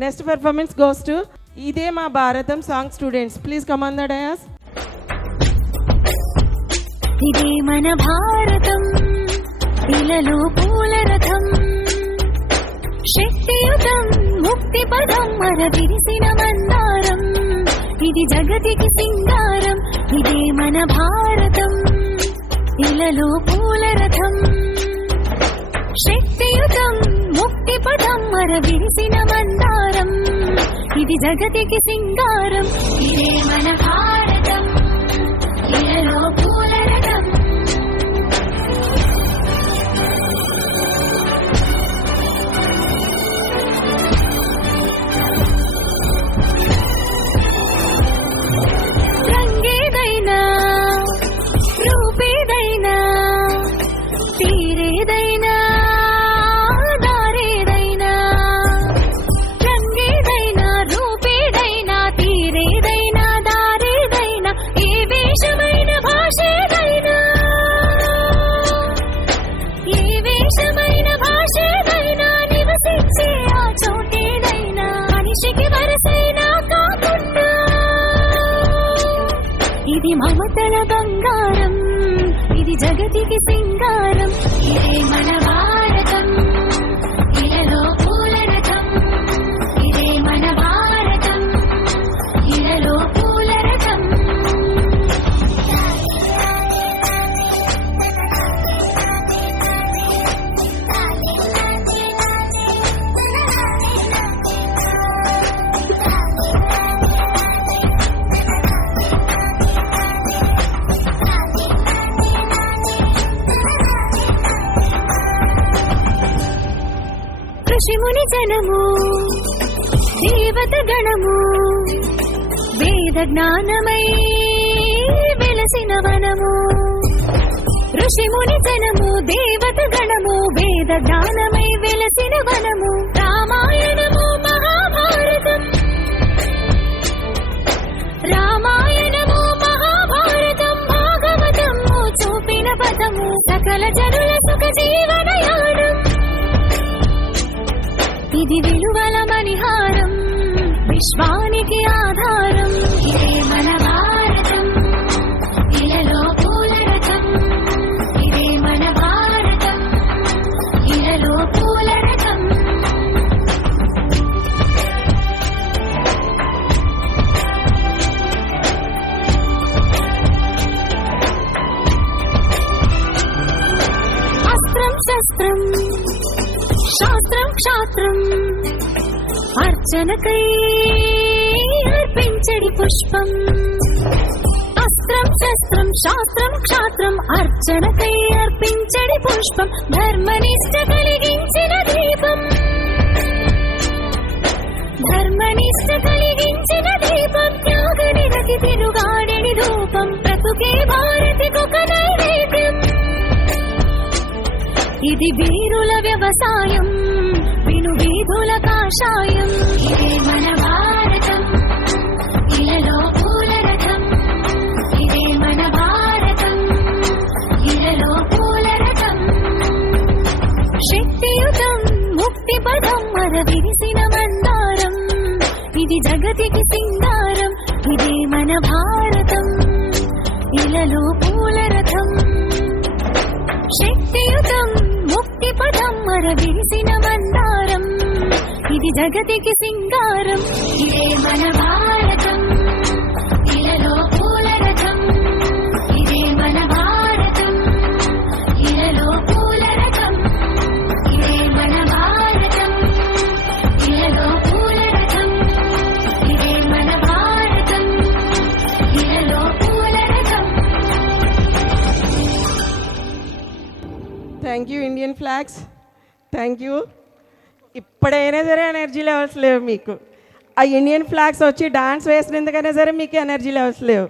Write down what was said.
Next performance goes to ఇదే మా భారతం song students. Please come on the dais. ఇదే మన భారతం, ఇలలో పూల రథం, శక్తియుతం ముక్తి పదం మర విరిసిన మందారం, ఇది జగతికి సింగారం. ఇదే మన భారతం, ఇలలో పూల రథం, శక్తియుతం ముక్తి పదం మర విరిసిన మందారం, ఇది జగతికి సింగారం. ఇదే మన భారతం, ఇలలో పూల రథం. రంగేదైనా రూపేదైనా తీరేదైనా దారేదైనా, రంగేదైనా రూపేదైనా తీరేదైనా దారేదైనా, ఏ వేషమైన భాషేదైనా, ఏ వేషమైన భాషేదైనా, నివసించే ఆ చోటేదైనా, మనిషికి వరసైనా కాకుండా ఇది మమతల బంగారం, ఇది జగతికి సింగారం. ఇదే మన భారతం, ఇలలో పూల రథం, ఇదే మన భారతం, ఇలలో పూల రథం. ఋషిముని జనము దేవత గణము, వేద జ్ఞానమై వెలసిన వనము. ఋషిముని జనము దేవత గణము, వేద జ్ఞానమై వెలసిన వనము. రామాయణము మహాభారతం, రామాయణము మహాభారతం, భాగవతము చూపిన పదము, సకల జనుల సుఖ జీవనయానం, ఇది విలువల మణిహారం, విశ్వానికి ఆధారం. ఇదే మన భారతం, ఇలలో పూల రథం, ఇదే మన భారతం, ఇలలో పూల రథం. అస్త్రం శస్త్రం శాస్త్రం క్షాత్రం, అర్చనకై అర్పించడి పుష్పం. అస్త్రం శస్త్రం శాస్త్రం క్షాత్రం, అర్చనకై అర్పించడి పుష్పం, ధర్మనిష్ట కలిగించిన దీపం, ధర్మనిష్ట కలిగించిన దీపం, త్యాగనిరతి తిరుగాడని రూపం, బ్రతుకే భారతికొక నైవేద్యం. ఇది వీరుల వ్యవసాయం, విను వీధుల కాషాయం. ఇదే మన భారతం, ఇలలో పూల రథం, ఇదే మన భారతం, ఇలలో పూల రథం, శక్తియుతం ముక్తి పదం మర విరిసిన మందారం, ఇది జగతికి సింగారం. ఇదే మన భారతం, ఇలలో పూల రథం, శక్తియుతం ముక్తి పదం మర విరిసిన మందారం, ఇది జగతికి సింగారం. ఇదే మన భారతం, ఇలలో పూల రథం, ఇదే మన భారతం, ఇలలో పూల రథం, ఇదే మన భారతం, ఇలలో పూల రథం, ఇదే మన భారతం, ఇలలో పూల రథం. Thank you Indian flags, thank you. ఇప్పుడైనా సరే ఎనర్జీ లెవెల్స్ లేవు మీకు. ఆ ఇండియన్ ఫ్లాగ్స్ వచ్చి డాన్స్ వేసినందుకైనా సరే మీకు ఎనర్జీ లెవెల్స్ లేవు.